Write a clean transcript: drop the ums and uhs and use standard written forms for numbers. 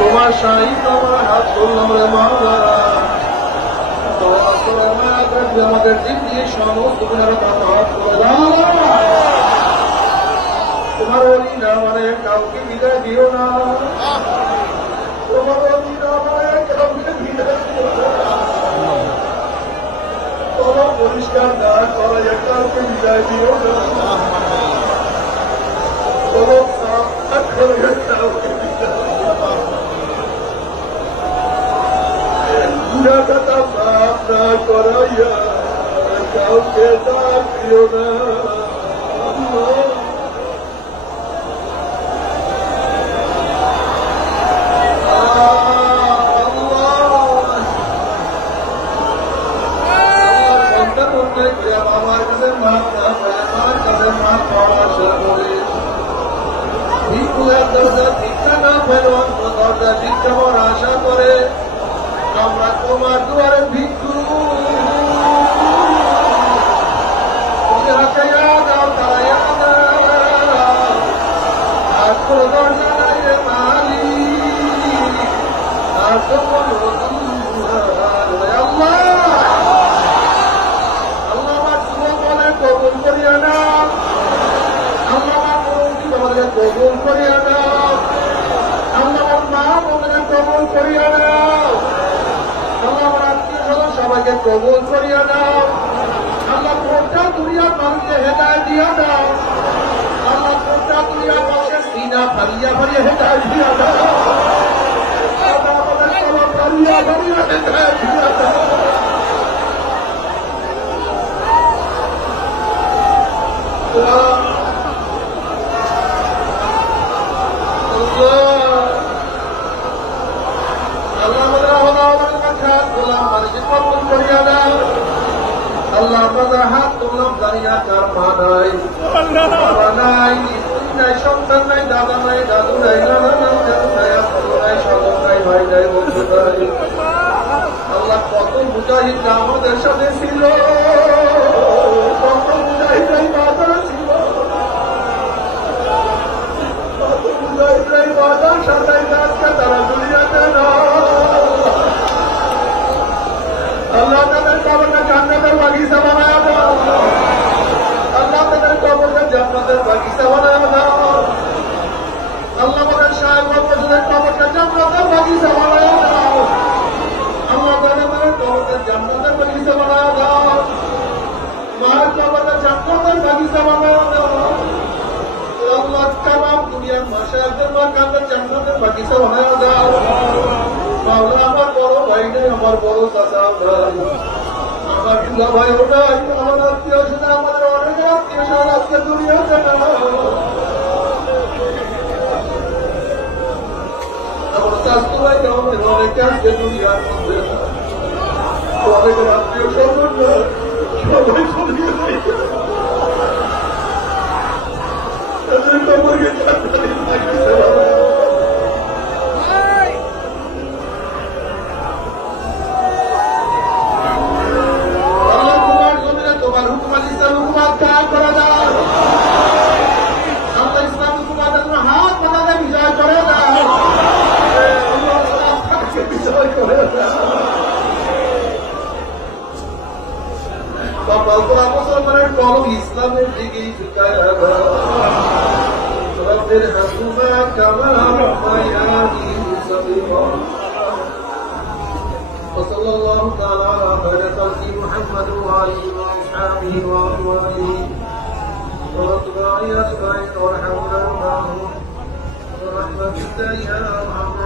তোমার শাহী তোমার হাত করলাম রে মাওলানা, তো আসলে আমাদের দিক দিয়ে সমস্ত গুণের কথা করে দাও। তোমার ওলি না মানে কাউকে বিদায় দিও না, তোমার ওলি না মানে কাউকে বিদায় দিও না, তোমার পরিষ্কার না করা কাউকে বিদায় দিও না, তোমার সাফ করে কাউকে বিদায় দিও না। কথা মাফ না করাইয়া কাউকে ডাক দিও না। বাবার কাছে মাফ না করে মার কাছে মাফ পাওয়া আশা করে ভিক্ষুকের দরজা ভিক্ষা না পেল দরজা ভিক্ষা পাওয়ার আশা করে আমরা তোমার দুয়ারে ভিক্ষু, যাকে দাও তারা আর কোনো দরজা নাই রে মালিক, আর তো কোনো আল্লাহ আল্লাহ আমার যুবক বলে কবুল করিয়া না, আল্লাহ আমার মুরব্বী বলে কবুল করিয়া না, আল্লাহ আমার মা বলে কবুল করিয়া না, আল্লাহ আমার আত্মীয় স্বজন সবাইকে কবুল করিয়া দাও। আল্লাহ গোটা দুনিয়ার মানুষকে হেদায়েত দিয়া দাও। আল্লাহ গোটা দুনিয়ার মানুষের সিনা ফারিয়া ফারিয়া হেদায়েত দিয়া দাও। আল্লাহ আমাদের সবার ফারিয়া ফারিয়া হেদায়েত দিয়া দাও। আল্লাহ আমাদের হাত তুললাম দাঁড়িয়ে কার মা নাই, বাবা নাই, স্ত্রী নাই, সন্তান নাই, দাদা নাই, দাদু নাই, নানা নাই, দাদু নাই, আত্মীয় নাই, স্বজন নাই, ভাই নাই, বন্ধু নাই। আল্লাহ কত মুজাহিদ আমাদের সাথে ছিল, কত মুজাহিদ বাধা ছিল, কত মুজাহিদ বাধার সাথে আজকে তারা দুনিয়াতে না। আল্লাহ তাদের কবরকে জান্নাতের বাগিচা বানায় দাও, আল্লাহ তাদের কবরকে জান্নাতের বাগিচা বানায় দাও, আল্লাহ আমাদের সাহেব বছরের কবরকে জান্নাতের বাগিচা বানায় দাও, আল্লাহ তাদের কবরকে জান্নাতের বাগিচা বানায় দাও, মায়ের কবরকে জান্নাতের বাগিচা বানায় দাও। আল্লাহ তামাম দুনিয়ার মাশায়েখদের মাকামে জান্নাতের বাগিচা বানায় দাও। মাওলানা আমার বড় ভাই নাই, আমার বড় চাচা নাই, আমার দুলা ভাইও নাই, আমার আত্মীয় স্বজন আমাদের অনেক আত্মীয় স্বজন আজকে দুনিয়াতে না। আমার স্বাস্থ্য ভাই আমাদের অনেকে আজকে দুনিয়ার মধ্যে অনেকের আত্মীয় স্বজন সবাই চলে গেছে তাদের কবরকে জান্নাতের বাগিচা বানায় মুসলমানের কলম ইসলামের দিকেই ঝুঁকায় রব্বির হামহুমা কামা রাব্বায়ানি সগীরা وصلى الله تعالى على خير خلق محمد وآله وأصحابه وأزواجه وأتباعه أجمعين وارحمنا معهم برحمتك يا أرحم